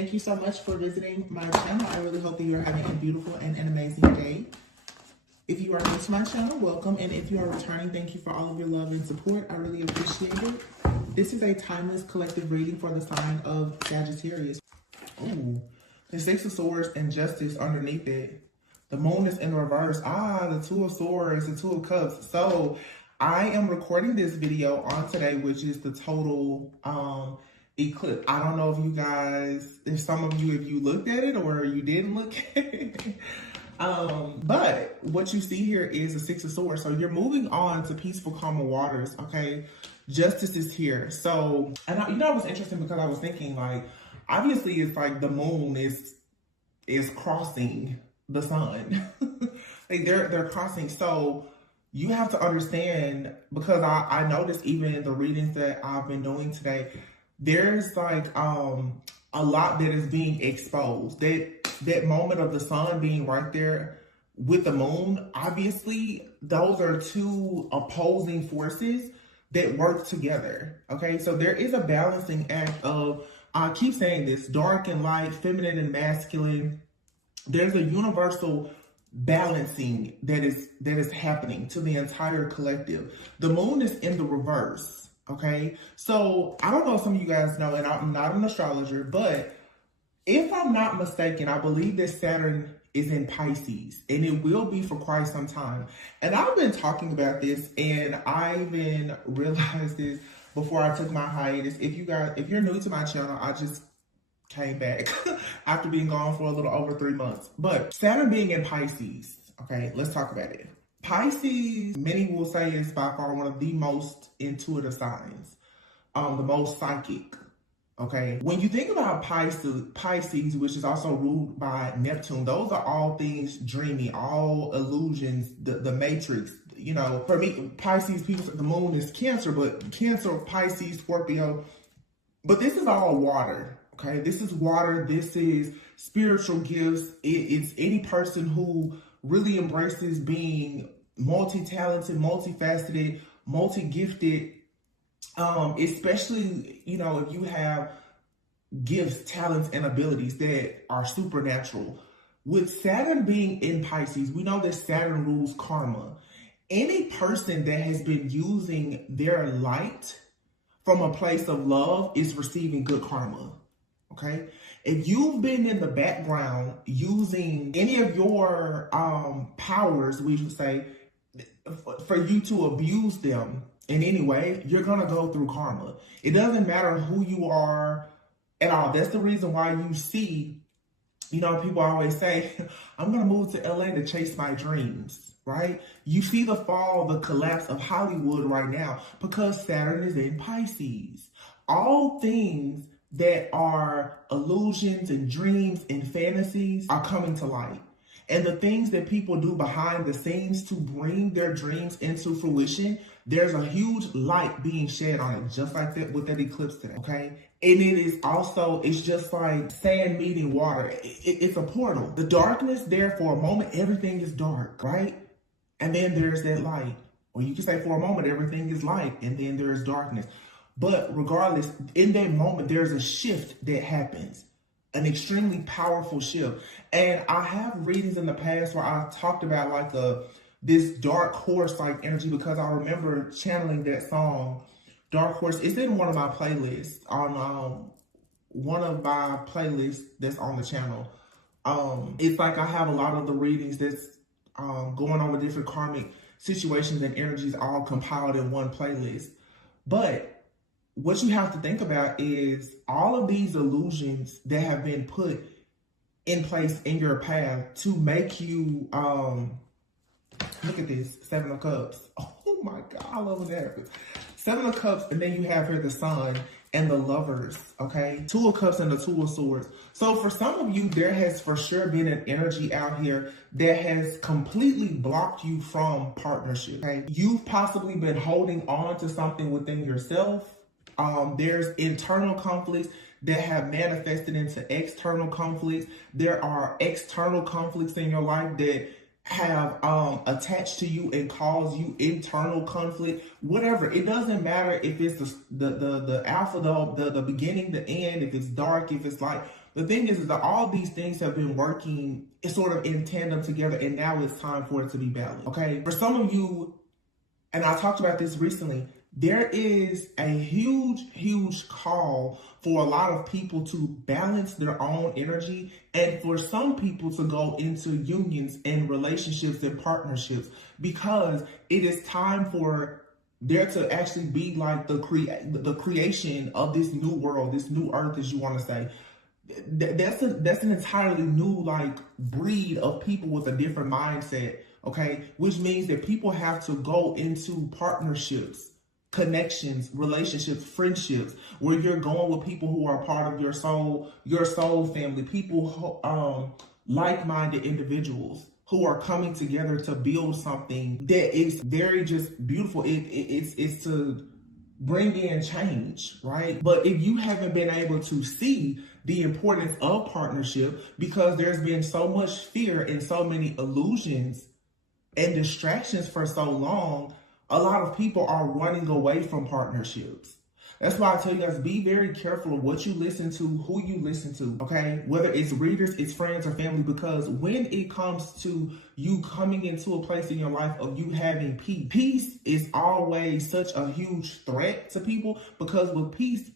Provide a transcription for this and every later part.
Thank you so much for visiting my channel. I really hope that you're having a beautiful and an amazing day. If you are new to my channel, welcome. And if you are returning, thank you for all of your love and support. I really appreciate it. This is a timeless collective reading for the sign of Sagittarius. Ooh, the Six of Swords and Justice underneath it. The moon is in reverse. The Two of Swords, the Two of Cups. So I am recording this video on today, which is the total eclipse. I don't know if you guys, if some of you, if you looked at it or you didn't look at it. But what you see here is the Six of Swords. So you're moving on to peaceful, calmer waters, okay? Justice is here. So, and you know, it was interesting because I was thinking, like, obviously it's like the moon is crossing the sun. Like they're crossing. So you have to understand, because I noticed even in the readings that I've been doing today, there's like a lot that is being exposed. That moment of the sun being right there with the moon, obviously those are two opposing forces that work together. Okay, so there is a balancing act of, I keep saying this, dark and light, feminine and masculine. There's a universal balancing that is happening to the entire collective. The moon is in the reverse. Okay, so I don't know if some of you guys know, and I'm not an astrologer, but if I'm not mistaken, I believe that Saturn is in Pisces, and it will be for quite some time. And I've been talking about this, and I even realized this before I took my hiatus. If you're new to my channel, I just came back after being gone for a little over 3 months. But Saturn being in Pisces, okay, let's talk about it. Pisces, many will say, is by far one of the most intuitive signs, the most psychic, okay? When you think about Pisces, which is also ruled by Neptune, those are all things dreamy, all illusions, the matrix. You know, for me, Pisces, people say the moon is Cancer, but Cancer, Pisces, Scorpio, but this is all water, okay? This is water, this is spiritual gifts. It's any person who really embraces being multi-talented, multifaceted, multi-gifted, especially, you know, if you have gifts, talents, and abilities that are supernatural. With Saturn being in Pisces, we know that Saturn rules karma. Any person that has been using their light from a place of love is receiving good karma, okay? If you've been in the background using any of your powers, we should say, for you to abuse them in any way, you're going to go through karma. It doesn't matter who you are at all. That's the reason why you see, you know, people always say, I'm going to move to LA to chase my dreams, right? You see the fall, the collapse of Hollywood right now because Saturn is in Pisces. All things that are illusions and dreams and fantasies are coming to light. And the things that people do behind the scenes to bring their dreams into fruition, there's a huge light being shed on it, just like that with that eclipse today, okay? And it is also, it's just like sand meeting water. It's a portal. The darkness there for a moment, everything is dark, right? And then there's that light. Or you can say for a moment, everything is light, and then there's darkness. But regardless, in that moment, there's a shift that happens, an extremely powerful shift. And I have readings in the past where I talked about like this dark horse like energy, because I remember channeling that song, Dark Horse. It's in one of my playlists on one of my playlists that's on the channel. It's like I have a lot of the readings that's going on with different karmic situations and energies all compiled in one playlist. But what you have to think about is all of these illusions that have been put in place in your path to make you, look at this, Seven of Cups. Oh my God, I love when that happens. Seven of Cups, and then you have here the Sun and the Lovers, okay? Two of Cups and the Two of Swords. So for some of you, there has for sure been an energy out here that has completely blocked you from partnership, okay? You've possibly been holding on to something within yourself. There's internal conflicts that have manifested into external conflicts. There are external conflicts in your life that have attached to you and cause you internal conflict. Whatever, it doesn't matter if it's the alpha, the beginning, the end, if it's dark, if it's light. The thing is that all these things have been working sort of in tandem together, and now it's time for it to be balanced, okay? For some of you, and I talked about this recently, there is a huge call for a lot of people to balance their own energy, and for some people to go into unions and relationships and partnerships, because it is time for there to actually be like the creation of this new world, this new earth, as you want to say. That's an entirely new like breed of people with a different mindset, okay? Which means that people have to go into partnerships, connections, relationships, friendships, where you're going with people who are part of your soul family, people, like-minded individuals who are coming together to build something that is very just beautiful. It's to bring in change, right? But if you haven't been able to see the importance of partnership, because there's been so much fear and so many illusions and distractions for so long, a lot of people are running away from partnerships. That's why I tell you guys, be very careful of what you listen to, who you listen to, okay? Whether it's readers, it's friends, or family, because when it comes to you coming into a place in your life of you having peace is always such a huge threat to people, because with peace,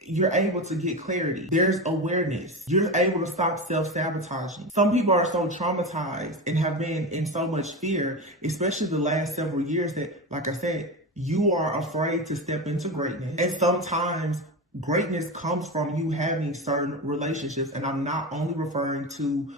you're able to get clarity. There's awareness. You're able to stop self-sabotaging. Some people are so traumatized and have been in so much fear, especially the last several years, that, like I said, you are afraid to step into greatness. And sometimes greatness comes from you having certain relationships. And I'm not only referring to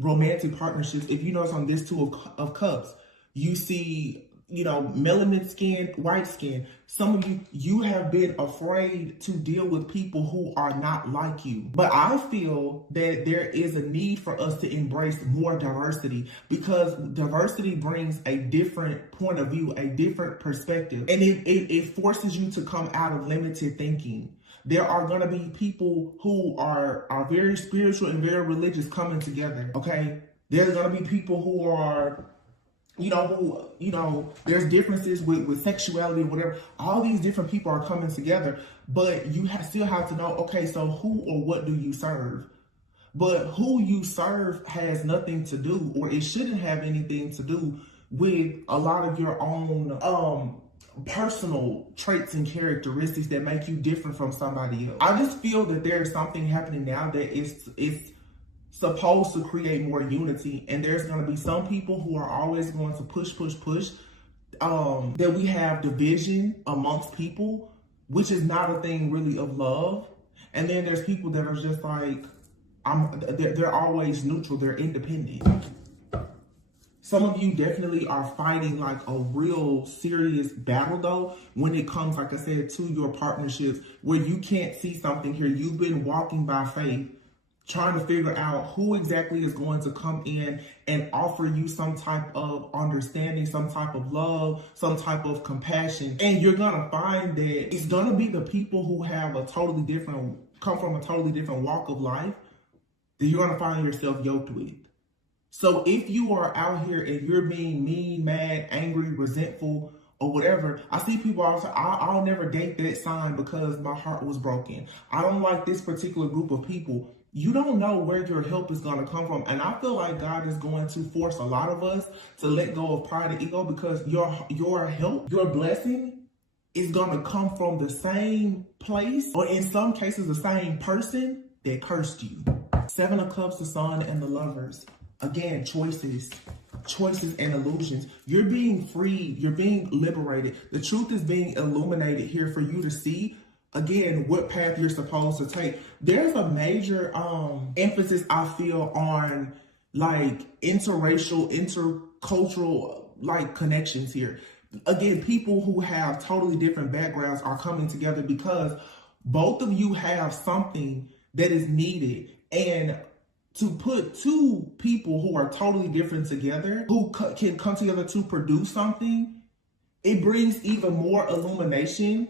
romantic partnerships. If you notice on this Two of Cups, you see, you know, melanin skin, white skin. Some of you have been afraid to deal with people who are not like you. But I feel that there is a need for us to embrace more diversity, because diversity brings a different point of view, a different perspective. And it forces you to come out of limited thinking. There are going to be people who are very spiritual and very religious coming together, okay? There's going to be people who are, there's differences with sexuality or whatever. All these different people are coming together, but you still have to know, okay, so who or what do you serve? But who you serve has nothing to do, or it shouldn't have anything to do with a lot of your own personal traits and characteristics that make you different from somebody else. I just feel that there's something happening now that it's supposed to create more unity, and there's going to be some people who are always going to push that we have division amongst people, which is not a thing really of love. And then there's people that are just like, they're always neutral, they're independent. Some of you definitely are fighting like a real serious battle though, when it comes, like I said, to your partnerships, where you can't see something here. You've been walking by faith, trying to figure out who exactly is going to come in and offer you some type of understanding, some type of love, some type of compassion. And you're going to find that it's going to be the people who have come from a totally different walk of life that you're going to find yourself yoked with. So if you are out here and you're being mean, mad, angry, resentful, or whatever, I see people all the time, I'll never date that sign because my heart was broken. I don't like this particular group of people. You don't know where your help is going to come from. And I feel like God is going to force a lot of us to let go of pride and ego, because your help, your blessing is going to come from the same place, or in some cases, the same person that cursed you. Seven of Cups, the Sun, and the Lovers. Again, choices and illusions. You're being freed. You're being liberated. The truth is being illuminated here for you to see, again, what path you're supposed to take. There's a major emphasis, I feel, on like interracial, intercultural like connections here. Again, people who have totally different backgrounds are coming together because both of you have something that is needed. And to put two people who are totally different together, who can come together to produce something, it brings even more illumination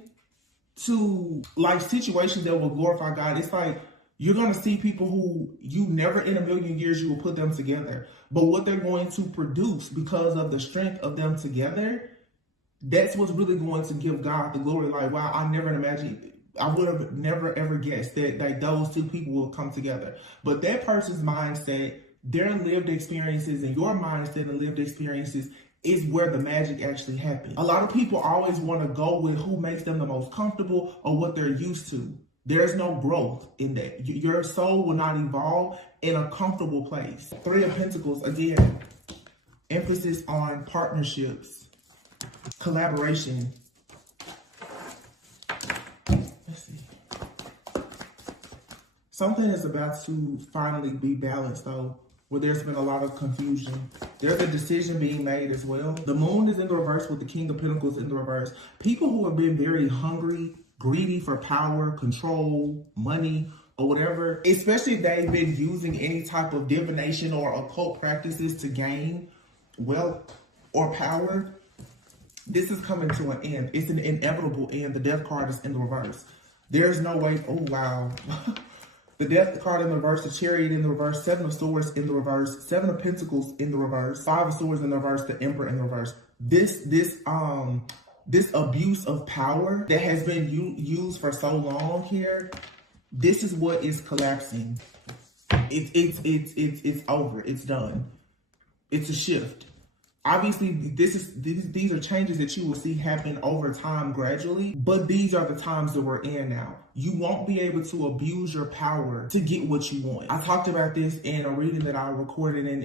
to like situations that will glorify God. It's like you're going to see people who you never in a million years you will put them together. But what they're going to produce because of the strength of them together, that's what's really going to give God the glory. Like, wow, I never imagined I would have never ever guessed that like those two people will come together. But that person's mindset, their lived experiences, and your mindset and lived experiences is where the magic actually happens. A lot of people always want to go with who makes them the most comfortable or what they're used to. There's no growth in that. Your soul will not evolve in a comfortable place. Three of Pentacles, again, emphasis on partnerships, collaboration. Let's see. Something is about to finally be balanced, though, where there's been a lot of confusion. There's a decision being made as well. The moon is in the reverse with the King of Pentacles in the reverse. People who have been very hungry, greedy for power, control, money, or whatever, especially if they've been using any type of divination or occult practices to gain wealth or power, this is coming to an end. It's an inevitable end. The Death card is in the reverse. There's no way. Oh, wow. The Death card in the reverse, the Chariot in the reverse, Seven of Swords in the reverse, Seven of Pentacles in the reverse, Five of Swords in the reverse, the Emperor in the reverse. This abuse of power that has been used for so long here, this is what is collapsing. It's over. It's done. It's a shift. Obviously, these are changes that you will see happen over time gradually, but these are the times that we're in now. You won't be able to abuse your power to get what you want. I talked about this in a reading that I recorded, and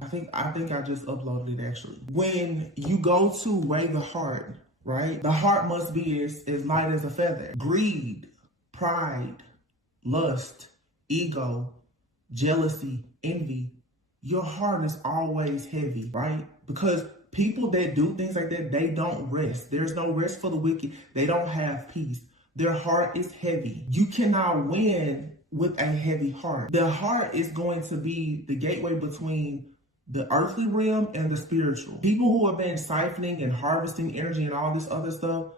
I think I just uploaded it actually. When you go to weigh the heart, right? The heart must be as light as a feather. Greed, pride, lust, ego, jealousy, envy. Your heart is always heavy, right? Because people that do things like that, they don't rest. There's no rest for the wicked. They don't have peace. Their heart is heavy. You cannot win with a heavy heart. The heart is going to be the gateway between the earthly realm and the spiritual. People who have been siphoning and harvesting energy and all this other stuff,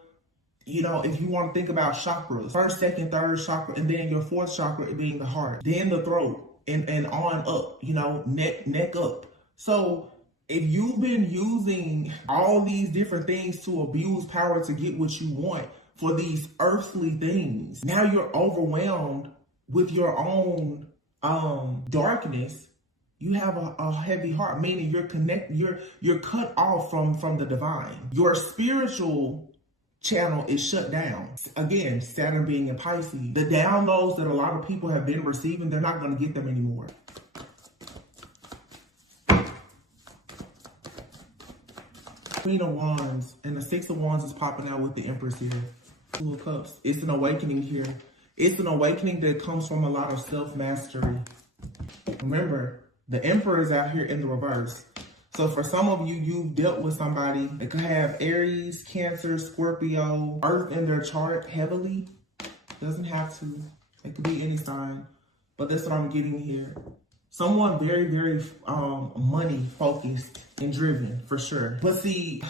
you know, if you want to think about chakras, first, second, third chakra, and then your fourth chakra being the heart, then the throat, and on up, you know, neck up. So if you've been using all these different things to abuse power to get what you want for these earthly things, now you're overwhelmed with your own darkness. You have a heavy heart, meaning you're cut off from the divine. Your spiritual channel is shut down. Again, Saturn being in Pisces. The downloads that a lot of people have been receiving, they're not going to get them anymore. Queen of Wands and the Six of Wands is popping out with the Empress here. Two of Cups. It's an awakening here. It's an awakening that comes from a lot of self-mastery. Remember, the Emperor is out here in the reverse. So for some of you, you've dealt with somebody that could have Aries, Cancer, Scorpio, Earth in their chart heavily. Doesn't have to. It could be any sign. But that's what I'm getting here. Someone very, very money focused and driven, for sure. But see,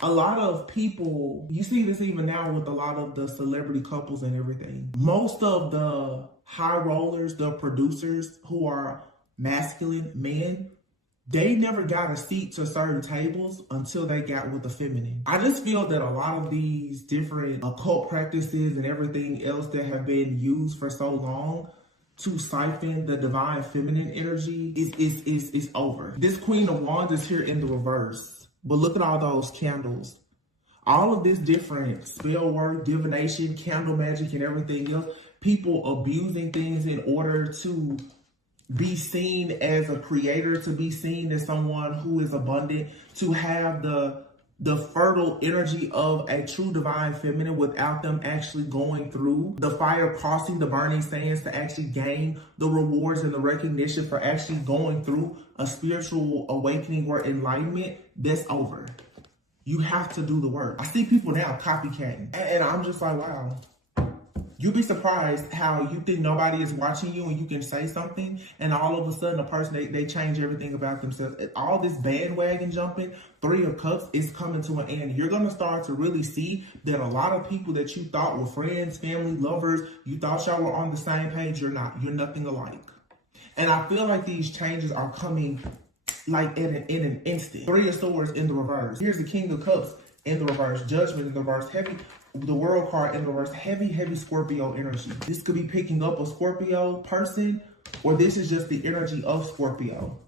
a lot of people, you see this even now with a lot of the celebrity couples and everything. Most of the high rollers, the producers who are masculine men, they never got a seat to certain tables until they got with the feminine. I just feel that a lot of these different occult practices and everything else that have been used for so long to siphon the divine feminine energy is over. This Queen of Wands is here in the reverse. But look at all those candles. All of this different spell work, divination, candle magic, and everything else. People abusing things in order to be seen as a creator, to be seen as someone who is abundant, to have the fertile energy of a true divine feminine without them actually going through the fire, crossing the burning sands to actually gain the rewards and the recognition for actually going through a spiritual awakening or enlightenment. That's over. You have to do the work. I see people now copycatting, and I'm just like, wow. You'd be surprised how you think nobody is watching you and you can say something, and all of a sudden a person, they change everything about themselves. All this bandwagon jumping, Three of Cups, is coming to an end. You're going to start to really see that a lot of people that you thought were friends, family, lovers, you thought y'all were on the same page, you're not. You're nothing alike. And I feel like these changes are coming like in an instant. Three of Swords in the reverse. Here's the King of Cups in the reverse. Judgment in the reverse. Heavy. the World card in reverse, heavy, heavy Scorpio energy. This could be picking up a Scorpio person, or this is just the energy of Scorpio.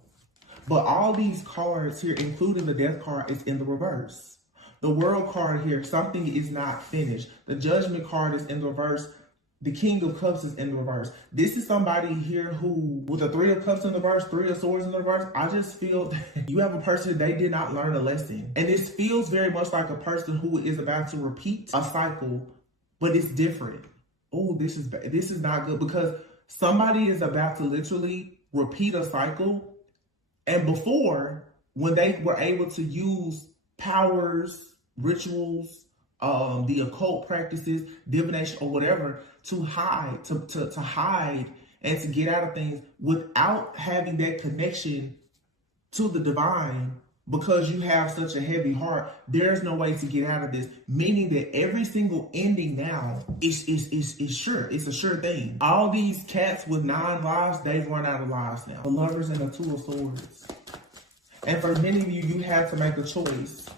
But all these cards here, including the Death card, is in the reverse. The World card here, something is not finished. The Judgment card is in the reverse. The King of Cups is in the reverse. This is somebody here who, with the Three of Cups in the reverse, Three of Swords in the reverse, I just feel that you have a person, they did not learn a lesson. And this feels very much like a person who is about to repeat a cycle, but it's different. Oh, this is not good, because somebody is about to literally repeat a cycle. And before, when they were able to use powers, rituals, the occult practices, divination, or whatever, to hide and to get out of things without having that connection to the divine, because you have such a heavy heart, there's no way to get out of this. Meaning that every single ending now is sure. It's a sure thing. All these cats with 9 lives, they've run out of lives now. The Lovers and the Two of Swords. And for many of you, you have to make a choice.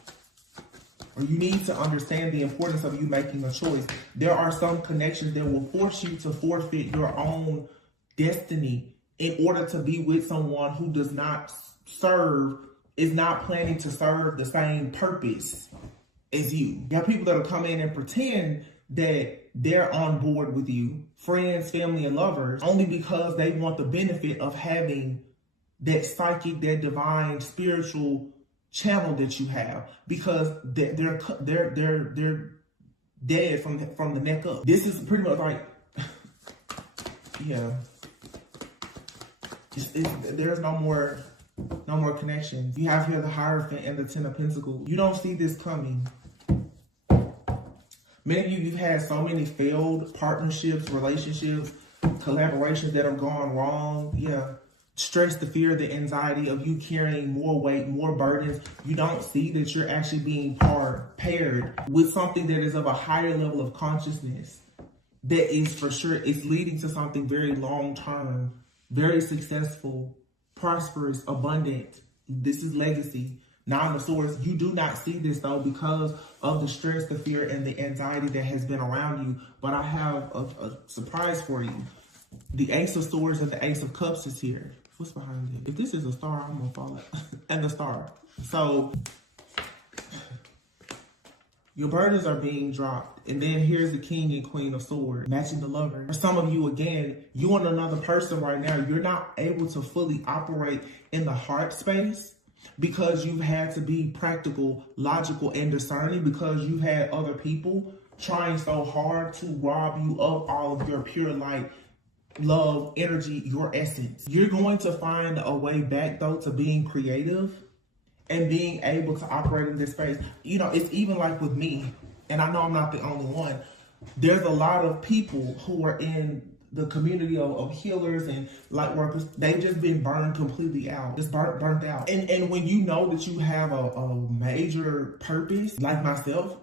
Or you need to understand the importance of you making a choice. There are some connections that will force you to forfeit your own destiny in order to be with someone who does not serve, is not planning to serve the same purpose as you. You have people that will come in and pretend that they're on board with you, friends, family, and lovers, only because they want the benefit of having that psychic, that divine, spiritual channel that you have, because they're dead from the neck up. This is pretty much like, yeah. There's no more connections. You have here the Hierophant and the Ten of Pentacles. You don't see this coming. Many of you've had so many failed partnerships, relationships, collaborations that have gone wrong. Yeah. Stress, the fear, the anxiety of you carrying more weight, more burdens. You don't see that you're actually being paired with something that is of a higher level of consciousness. That is for sure, it's leading to something very long-term, very successful, prosperous, abundant. This is legacy. Nine of Swords. You do not see this though because of the stress, the fear, and the anxiety that has been around you. But I have a surprise for you. The Ace of Swords and the Ace of Cups is here. What's behind it? If this is a star, I'm gonna follow it. And the star. So your burdens are being dropped. And then here's the King and Queen of Swords, matching the Lover. For some of you, again, you and another person right now, you're not able to fully operate in the heart space because you've had to be practical, logical, and discerning, because you've had other people trying so hard to rob you of all of your pure light, love, energy, your essence. You're going to find a way back though to being creative and being able to operate in this space. You know, it's even like with me, and I know I'm not the only one. There's a lot of people who are in the community of healers and light workers. They've just been burned completely out, just burnt out. And when you know that you have a major purpose, like myself,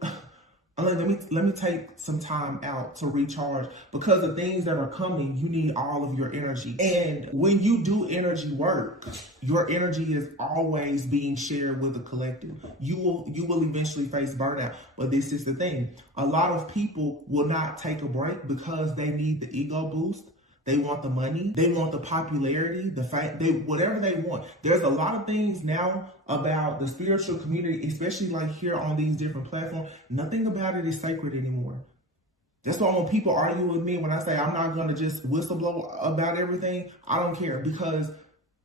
I'm like, let me take some time out to recharge, because the things that are coming, you need all of your energy. And when you do energy work, your energy is always being shared with the collective. You will eventually face burnout. But this is the thing. A lot of people will not take a break because they need the ego boost. They want the money. They want the popularity, the fact, whatever they want. There's a lot of things now about the spiritual community, especially like here on these different platforms. Nothing about it is sacred anymore. That's why when people argue with me, when I say I'm not going to just whistleblow about everything, I don't care, because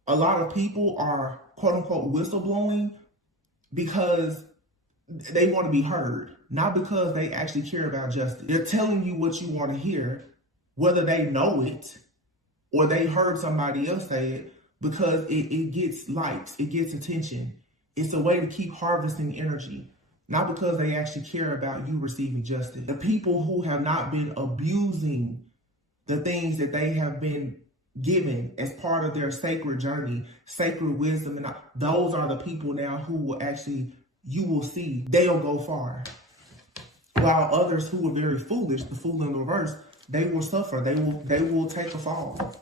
a lot of people are quote unquote whistleblowing because they want to be heard, not because they actually care about justice. They're telling you what you want to hear, whether they know it or they heard somebody else say it, because it gets likes, it gets attention. It's a way to keep harvesting energy, not because they actually care about you receiving justice. The people who have not been abusing the things that they have been given as part of their sacred journey, sacred wisdom, and those are the people now who will actually, you will see, they'll go far. While others who were very foolish, the fool in the reverse, they will suffer. They will take a fall.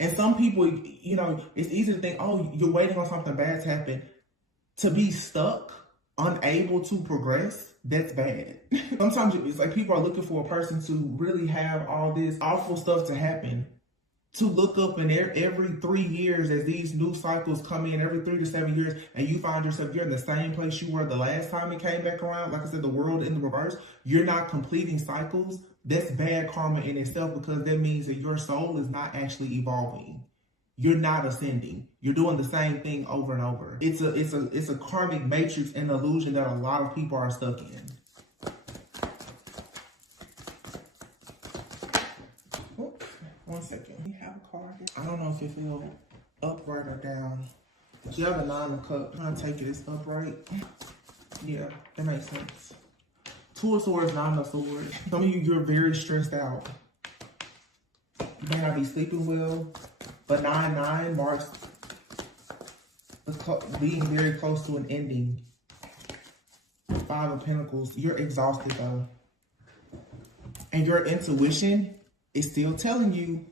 And some people, you know, it's easy to think, oh, you're waiting on something bad to happen. To be stuck unable to progress, that's bad. Sometimes it's like people are looking for a person to really have all this awful stuff to happen. To look up and every 3 years as these new cycles come in, every 3 to 7 years, and you find yourself, you're in the same place you were the last time it came back around. Like I said, the world in the reverse. You're not completing cycles. That's bad karma in itself, because that means that your soul is not actually evolving. You're not ascending. You're doing the same thing over and over. It's a karmic matrix and illusion that a lot of people are stuck in. Oh, 1 second. We have a card here. I don't know if it feels upright or down. You have a 9 of Cups. I'm gonna take it as upright. Yeah, that makes sense. 2 of Swords, 9 of Swords. Some of you, you're very stressed out. You may not be sleeping well, but 9-9 marks being very close to an ending. 5 of Pentacles. You're exhausted though. And your intuition is still telling you,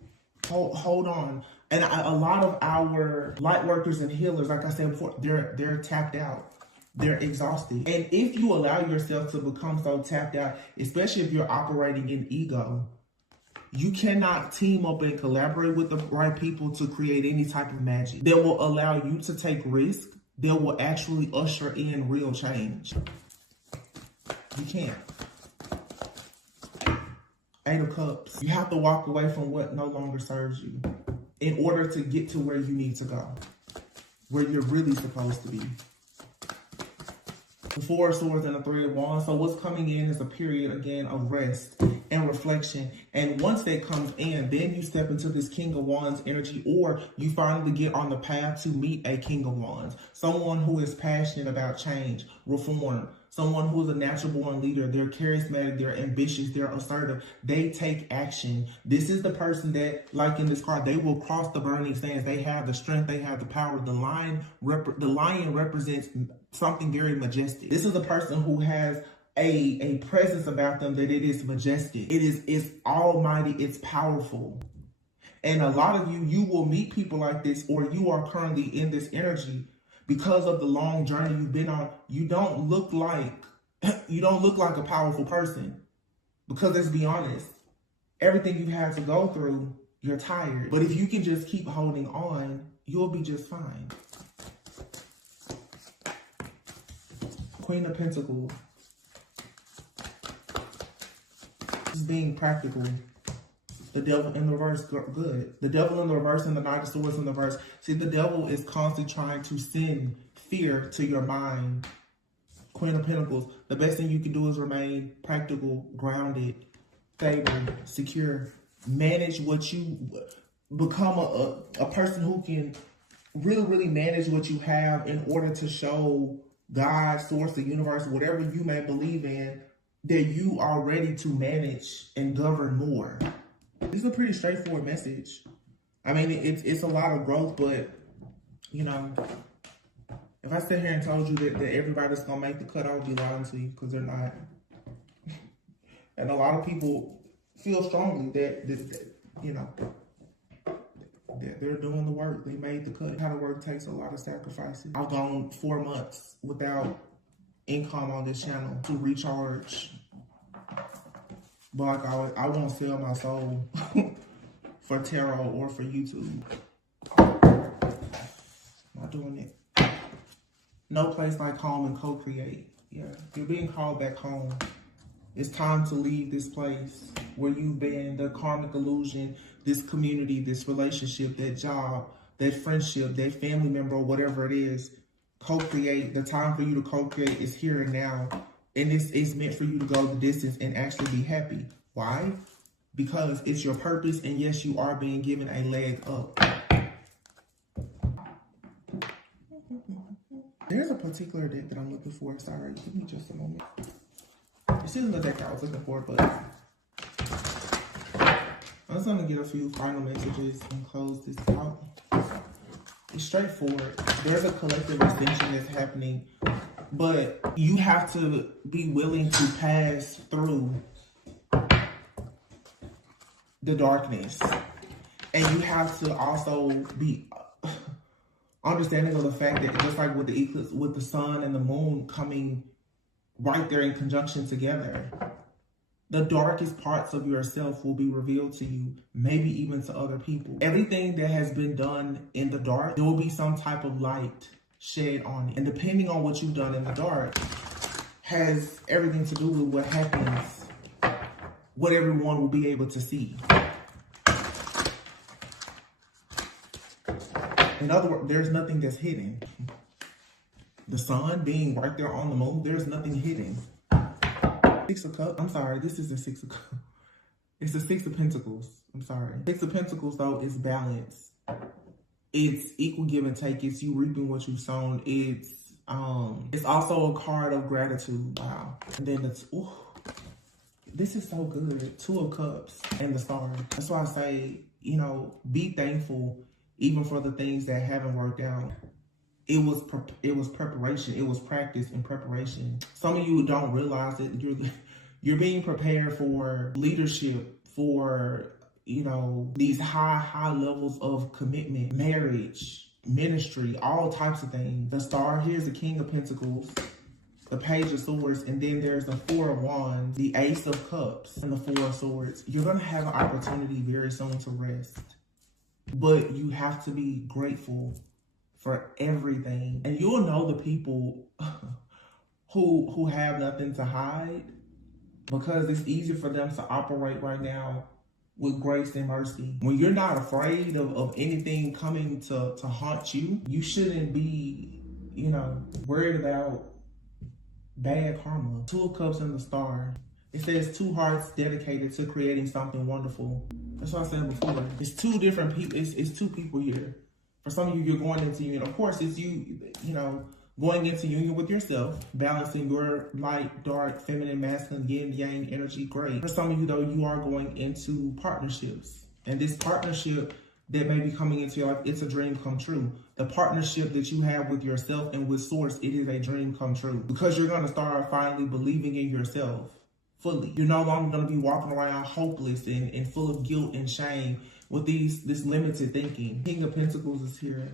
hold on. And a lot of our light workers and healers, like I said before, they're tapped out. They're exhausted. And if you allow yourself to become so tapped out, especially if you're operating in ego, you cannot team up and collaborate with the right people to create any type of magic that will allow you to take risks that will actually usher in real change. You can't. 8 of Cups. You have to walk away from what no longer serves you in order to get to where you need to go, where you're really supposed to be. The 4 of Swords and the 3 of Wands. So what's coming in is a period, again, of rest and reflection. And once that comes in, then you step into this King of Wands energy, or you finally get on the path to meet a King of Wands. Someone who is passionate about change, reform. Someone who is a natural born leader. They're charismatic, they're ambitious, they're assertive. They take action. This is the person that, like in this card, they will cross the burning sands. They have the strength, they have the power. The lion represents something very majestic. This is a person who has a presence about them that it is majestic. It's almighty, it's powerful. And a lot of you will meet people like this, or you are currently in this energy because of the long journey you've been on. You don't look like a powerful person, because let's be honest, everything you've had to go through, you're tired. But if you can just keep holding on, you'll be just fine. Queen of Pentacles. Just being practical. The Devil in the reverse, good. The Devil in the reverse and the Knight of Swords in the reverse. See, the devil is constantly trying to send fear to your mind. Queen of Pentacles. The best thing you can do is remain practical, grounded, stable, secure. Manage what you... Become a person who can really manage what you have in order to show God, source, the universe, whatever you may believe in, that you are ready to manage and govern more. This is a pretty straightforward message. I mean, it's a lot of growth, but, you know, if I sit here and told you that everybody's going to make the cut, I would be lying to you, because they're not. And a lot of people feel strongly that you know, that they're doing the work. They made the cut. How to work takes a lot of sacrifices. I've gone 4 months without income on this channel to recharge. But like I won't sell my soul for tarot or for YouTube. Not doing it. No place like home and co-create. Yeah, you're being called back home. It's time to leave this place where you've been, the karmic illusion, this community, this relationship, that job, that friendship, that family member, or whatever it is. Co-create. The time for you to co-create is here and now. And this is meant for you to go the distance and actually be happy. Why? Because it's your purpose, and yes, you are being given a leg up. There's a particular deck that I'm looking for. Sorry, give me just a moment. This isn't the deck I was looking for, but I'm just gonna get a few final messages and close this out. It's straightforward. There's a collective ascension that's happening, but you have to be willing to pass through the darkness. And you have to also be understanding of the fact that just like with the eclipse, with the sun and the moon coming right there in conjunction together, the darkest parts of yourself will be revealed to you, maybe even to other people. Everything that has been done in the dark, there will be some type of light shed on it. And depending on what you've done in the dark, has everything to do with what happens, what everyone will be able to see. In other words, there's nothing that's hidden. The sun being right there on the moon, there's nothing hidden. Six of Cups. I'm sorry, this is the Six of Cups. It's the Six of Pentacles. I'm sorry. Six of Pentacles, though, is balance. It's equal give and take. It's you reaping what you've sown. It's also a card of gratitude. Wow. And then it's, ooh, this is so good. Two of Cups and the Star. That's why I say, you know, be thankful even for the things that haven't worked out. It was preparation. It was practice and preparation. Some of you don't realize that you're being prepared for leadership, for, you know, these high levels of commitment, marriage, ministry, all types of things. The Star, here's the King of Pentacles, the Page of Swords, and then there's the Four of Wands, the Ace of Cups, and the Four of Swords. You're going to have an opportunity very soon to rest, but you have to be grateful for everything. And you'll know the people who have nothing to hide, because it's easy for them to operate right now with grace and mercy. When you're not afraid of anything coming to haunt you, you shouldn't be, you know, worried about bad karma. Two of Cups and the Star. It says two hearts dedicated to creating something wonderful. That's what I said before. It's two different people. It's two people here. For some of you, you're going into union. Of course, it's you know, going into union with yourself, balancing your light, dark, feminine, masculine, yin, yang energy. Great. For some of you, though, you are going into partnerships. And this partnership that may be coming into your life, it's a dream come true. The partnership that you have with yourself and with Source, it is a dream come true. Because you're going to start finally believing in yourself fully. You're no longer going to be walking around hopeless and full of guilt and shame with this limited thinking. King of Pentacles is here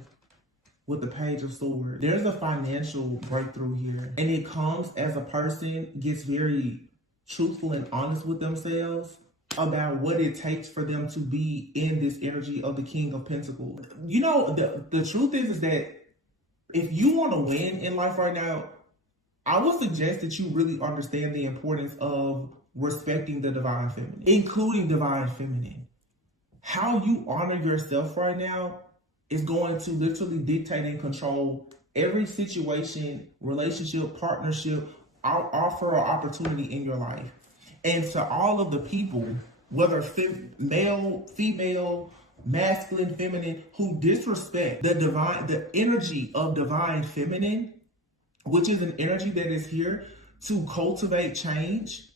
with the Page of Swords. There's a financial breakthrough here. And it comes as a person gets very truthful and honest with themselves about what it takes for them to be in this energy of the King of Pentacles. You know, the truth is that if you want to win in life right now, I would suggest that you really understand the importance of respecting the divine feminine, including divine feminine. How you honor yourself right now is going to literally dictate and control every situation, relationship, partnership, offer or opportunity in your life. And to all of the people, whether male, female, masculine, feminine, who disrespect the energy of divine feminine, which is an energy that is here to cultivate change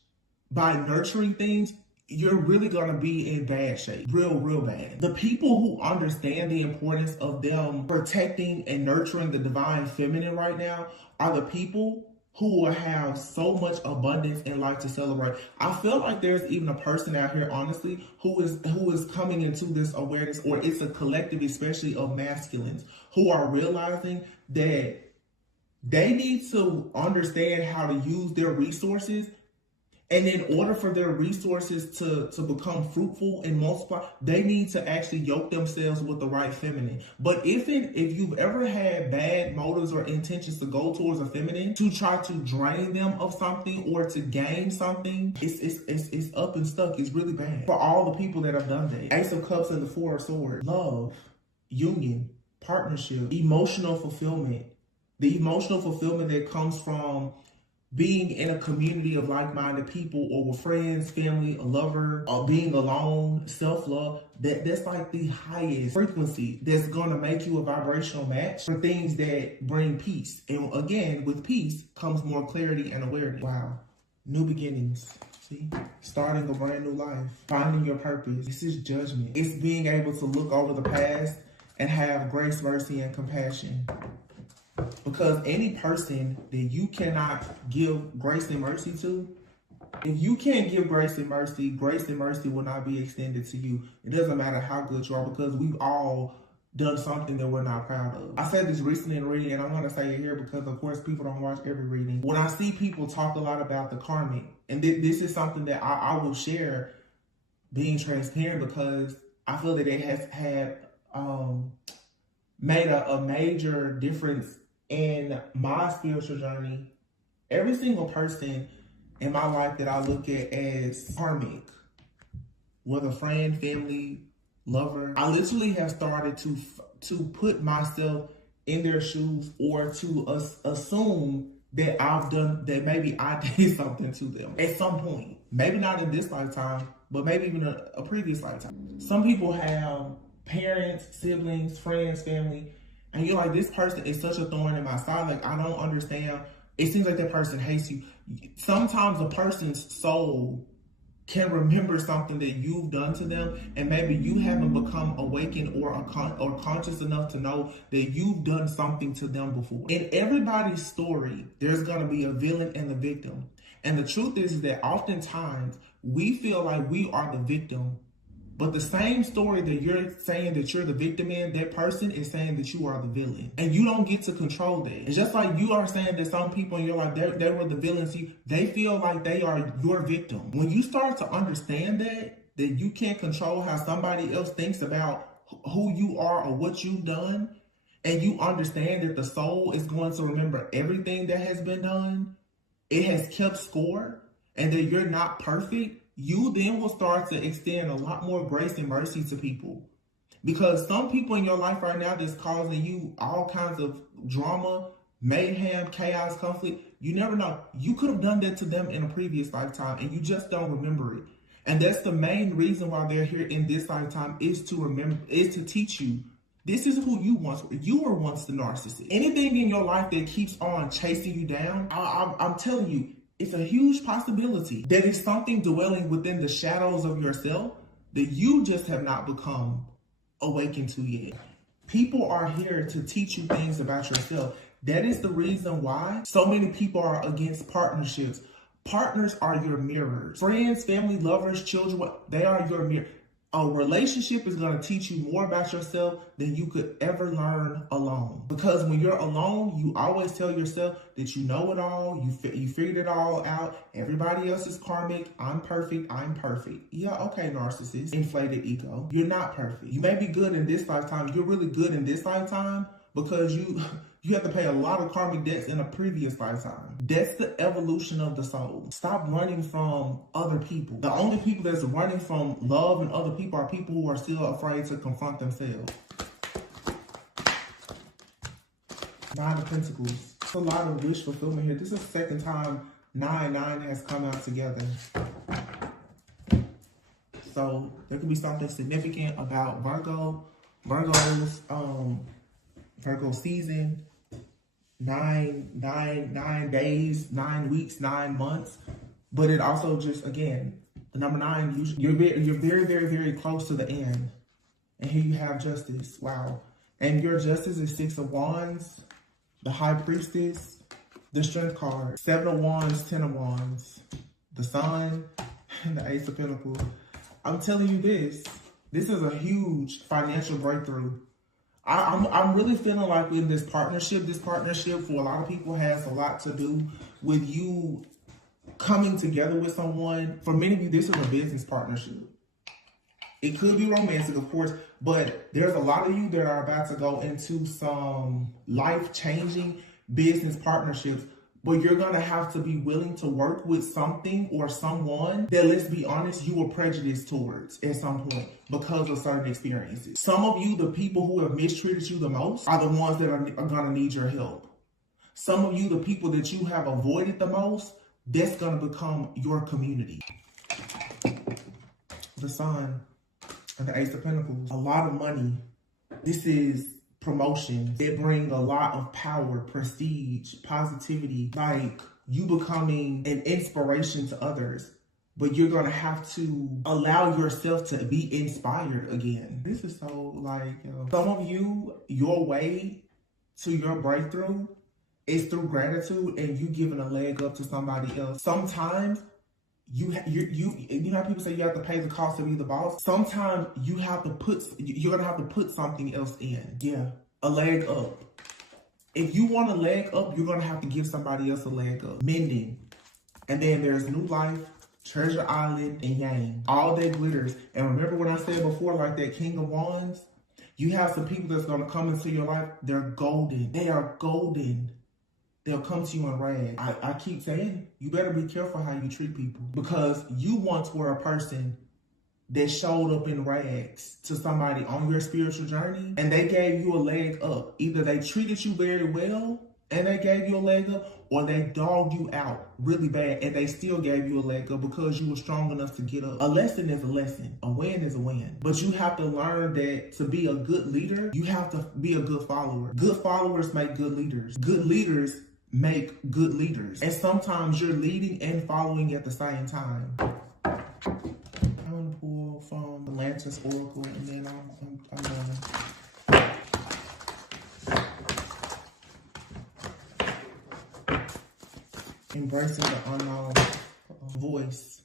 by nurturing things, you're really going to be in bad shape. Real bad. The people who understand the importance of them protecting and nurturing the divine feminine right now are the people who will have so much abundance in life to celebrate. I feel like there's even a person out here, honestly, who is coming into this awareness, or it's a collective, especially of masculines, who are realizing that they need to understand how to use their resources. And in order for their resources to become fruitful and multiply, they need to actually yoke themselves with the right feminine. But if you've ever had bad motives or intentions to go towards a feminine, to try to drain them of something or to gain something, it's up and stuck. It's really bad. For all the people that have done that. Ace of Cups and the Four of Swords. Love, union, partnership, emotional fulfillment. The emotional fulfillment that comes from being in a community of like-minded people, or with friends, family, a lover, or being alone, self-love, that's like the highest frequency that's going to make you a vibrational match for things that bring peace. And again, with peace comes more clarity and awareness. Wow. New beginnings. See? Starting a brand new life. Finding your purpose. This is judgment. It's being able to look over the past and have grace, mercy, and compassion. Because any person that you cannot give grace and mercy to, if you can't give grace and mercy will not be extended to you. It doesn't matter how good you are, because we've all done something that we're not proud of. I said this recently in a reading, and I'm going to say it here because, of course, people don't watch every reading. When I see people talk a lot about the karmic, and this is something that I will share, being transparent, because I feel that it has had made a major difference in my spiritual journey. Every single person in my life that I look at as karmic, whether friend, family, lover, I literally have started to put myself in their shoes, or to assume that that maybe I did something to them at some point. Maybe not in this lifetime, but maybe even a previous lifetime. Some people have parents, siblings, friends, family, and you're like, this person is such a thorn in my side. Like, I don't understand. It seems like that person hates you. Sometimes a person's soul can remember something that you've done to them, and maybe you haven't become awakened or conscious enough to know that you've done something to them before. In everybody's story, there's going to be a villain and the victim. And the truth is that oftentimes we feel like we are the victim, but the same story that you're saying that you're the victim in, that person is saying that you are the villain. And you don't get to control that. It's just like you are saying that some people in your life, they were the villains. They feel like they are your victim. When you start to understand that you can't control how somebody else thinks about who you are or what you've done, and you understand that the soul is going to remember everything that has been done, it has kept score, and that you're not perfect, you then will start to extend a lot more grace and mercy to people. Because some people in your life right now that's causing you all kinds of drama, mayhem, chaos, conflict, you never know. You could have done that to them in a previous lifetime, and you just don't remember it. And that's the main reason why they're here in this lifetime, is to teach you. This is who you once were. You were once the narcissist. Anything in your life that keeps on chasing you down, I'm telling you, it's a huge possibility that it's something dwelling within the shadows of yourself that you just have not become awakened to yet. People are here to teach you things about yourself. That is the reason why so many people are against partnerships. Partners are your mirrors. Friends, family, lovers, children, they are your mirror. A relationship is going to teach you more about yourself than you could ever learn alone. Because when you're alone, you always tell yourself that you know it all, you figured it all out. Everybody else is karmic. I'm perfect. I'm perfect. Yeah, okay, narcissist. Inflated ego. You're not perfect. You may be good in this lifetime. You're really good in this lifetime because you have to pay a lot of karmic debts in a previous lifetime. That's the evolution of the soul. Stop running from other people. The only people that's running from love and other people are people who are still afraid to confront themselves. Nine of Pentacles. It's a lot of wish fulfillment here. This is the second time 9 has come out together. So there could be something significant about Virgo. Virgo season. 9 days, 9 weeks, 9 months. But it also just, again, the number 9, you're very, very, very close to the end. And here you have Justice. Wow. And your Justice is 6 of Wands, the High Priestess, the Strength card, 7 of Wands, 10 of Wands, the Sun, and the Ace of Pentacles. I'm telling you this is a huge financial breakthrough. I'm really feeling like in this partnership for a lot of people has a lot to do with you coming together with someone. For many of you, this is a business partnership. It could be romantic, of course, but there's a lot of you that are about to go into some life-changing business partnerships. But you're going to have to be willing to work with something or someone that, let's be honest, you were prejudiced towards at some point because of certain experiences. Some of you, the people who have mistreated you the most, are the ones that are going to need your help. Some of you, the people that you have avoided the most, that's going to become your community. The Sun and the Ace of Pentacles. A lot of money. This is promotions. They bring a lot of power, prestige, positivity, like you becoming an inspiration to others. But you're going to have to allow yourself to be inspired again. This is so like, some of you, your way to your breakthrough is through gratitude and you giving a leg up to somebody else. Sometimes you know how people say you have to pay the cost to be the boss? Sometimes you're gonna have to put something else in. Yeah, a leg up. If you want a leg up, you're gonna have to give somebody else a leg up. Mending. And then there's New Life, Treasure Island, and Yang. All that glitters. And remember what I said before, like that King of Wands? You have some people that's gonna come into your life, they're golden. They are golden. They'll come to you in rags. I keep saying, you better be careful how you treat people, because you once were a person that showed up in rags to somebody on your spiritual journey, and they gave you a leg up. Either they treated you very well and they gave you a leg up, or they dogged you out really bad and they still gave you a leg up because you were strong enough to get up. A lesson is a lesson. A win is a win. But you have to learn that to be a good leader, you have to be a good follower. Good followers make good leaders. Good leaders make good leaders. And sometimes you're leading and following at the same time. I'm gonna pull from the Atlantis Oracle, and then I'm done. Embracing the unknown voice.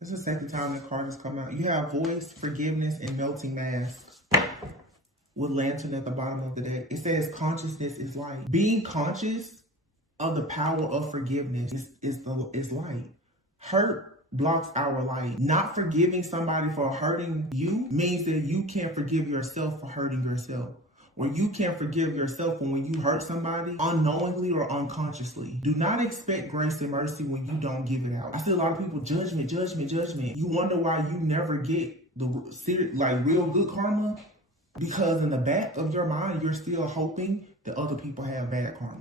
This is the second time the card has come out. You have voice, forgiveness, and melting mask with lantern at the bottom of the deck. It says consciousness is light. Being conscious of the power of forgiveness is light. Hurt blocks our light. Not forgiving somebody for hurting you means that you can't forgive yourself for hurting yourself. Or you can't forgive yourself when you hurt somebody unknowingly or unconsciously. Do not expect grace and mercy when you don't give it out. I see a lot of people, judgment, judgment, judgment. You wonder why you never get the real good karma, because in the back of your mind, you're still hoping that other people have bad karma.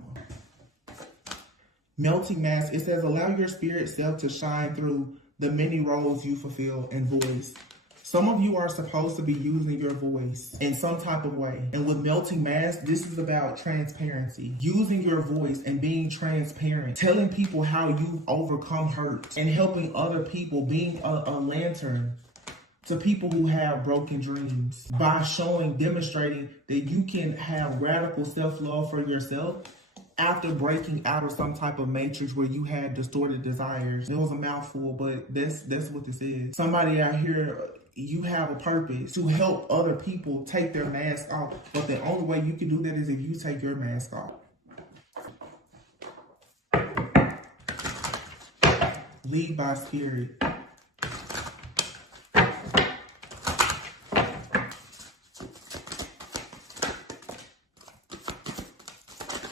Melting mask, it says, allow your spirit self to shine through the many roles you fulfill and voice. Some of you are supposed to be using your voice in some type of way. And with melting mask, this is about transparency. Using your voice and being transparent. Telling people how you've overcome hurt. And helping other people, being a lantern to people who have broken dreams. By demonstrating that you can have radical self-love for yourself after breaking out of some type of matrix where you had distorted desires. It was a mouthful, but that's what this is. Somebody out here, you have a purpose to help other people take their mask off. But the only way you can do that is if you take your mask off. Lead by spirit.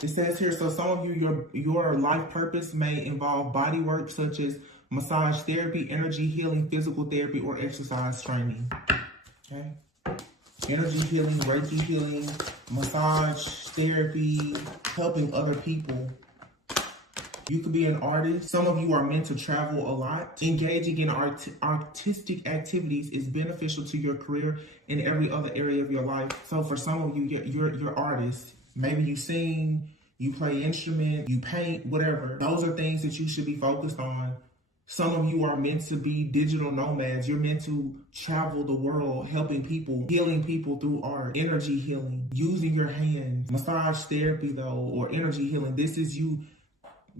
It says here, so some of you, your life purpose may involve body work such as massage therapy, energy healing, physical therapy, or exercise training. Okay. Energy healing, Reiki healing, massage therapy, helping other people. You could be an artist. Some of you are meant to travel a lot. Engaging in artistic activities is beneficial to your career and every other area of your life. So for some of you, you're artists. Maybe you sing, you play instrument, you paint, whatever. Those are things that you should be focused on. Some of you are meant to be digital nomads. You're meant to travel the world, helping people, healing people through art, energy healing, using your hands. Massage therapy, though, or energy healing, this is you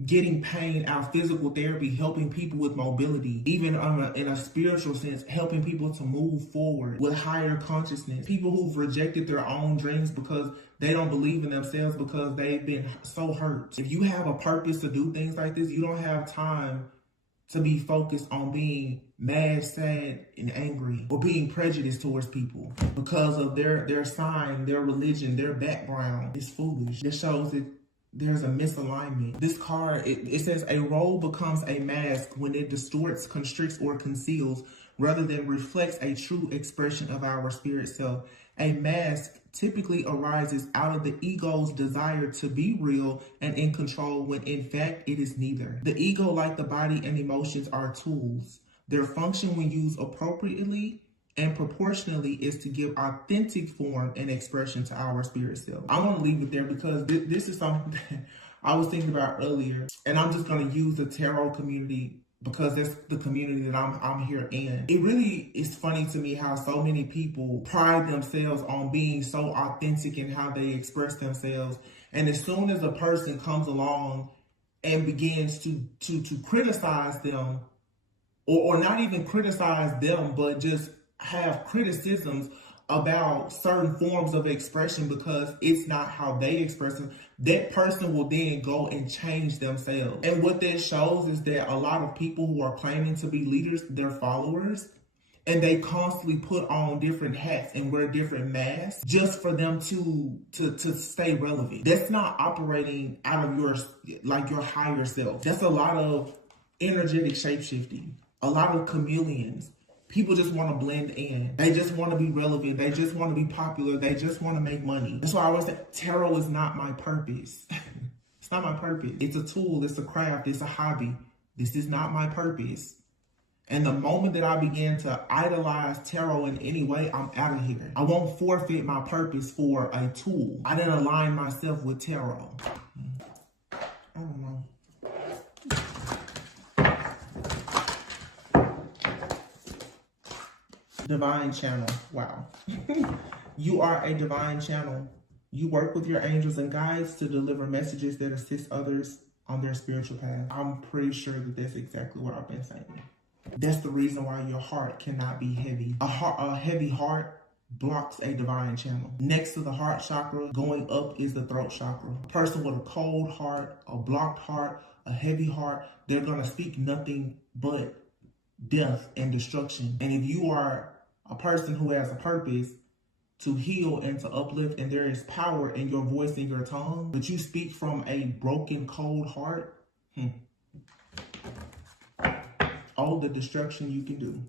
getting pain out. Physical therapy, helping people with mobility, even in a spiritual sense, helping people to move forward with higher consciousness. People who've rejected their own dreams because they don't believe in themselves because they've been so hurt. If you have a purpose to do things like this, you don't have time to be focused on being mad, sad, and angry, or being prejudiced towards people because of their sign, their religion, their background. It's foolish. This shows that there's a misalignment. This card, it says a role becomes a mask when it distorts, constricts, or conceals rather than reflects a true expression of our spirit self. A mask typically arises out of the ego's desire to be real and in control when in fact it is neither. The ego, like the body and emotions, are tools. Their function when used appropriately and proportionally is to give authentic form and expression to our spirit self. I want to leave it there because this is something that I was thinking about earlier, and I'm just going to use the tarot community because that's the community that I'm here in. It really is funny to me how so many people pride themselves on being so authentic in how they express themselves, and as soon as a person comes along and begins to criticize them, or not even criticize them, but just have criticisms about certain forms of expression because it's not how they express it. That person will then go and change themselves. And what that shows is that a lot of people who are claiming to be leaders, they're followers, and they constantly put on different hats and wear different masks just for them to stay relevant. That's not operating out of your higher self. That's a lot of energetic shapeshifting, a lot of chameleons. People just want to blend in. They just want to be relevant. They just want to be popular. They just want to make money. That's why I always say tarot is not my purpose. It's not my purpose. It's a tool. It's a craft. It's a hobby. This is not my purpose. And the moment that I began to idolize tarot in any way, I'm out of here. I won't forfeit my purpose for a tool. I didn't align myself with tarot. I don't know. Divine channel. Wow. You are a divine channel. You work with your angels and guides to deliver messages that assist others on their spiritual path. I'm pretty sure that that's exactly what I've been saying. That's the reason why your heart cannot be heavy. A heavy heart blocks a divine channel. Next to the heart chakra, going up is the throat chakra. A person with a cold heart, a blocked heart, a heavy heart, they're going to speak nothing but death and destruction. And if you are a person who has a purpose to heal and to uplift, and there is power in your voice and your tongue, but you speak from a broken, cold heart, all the destruction you can do.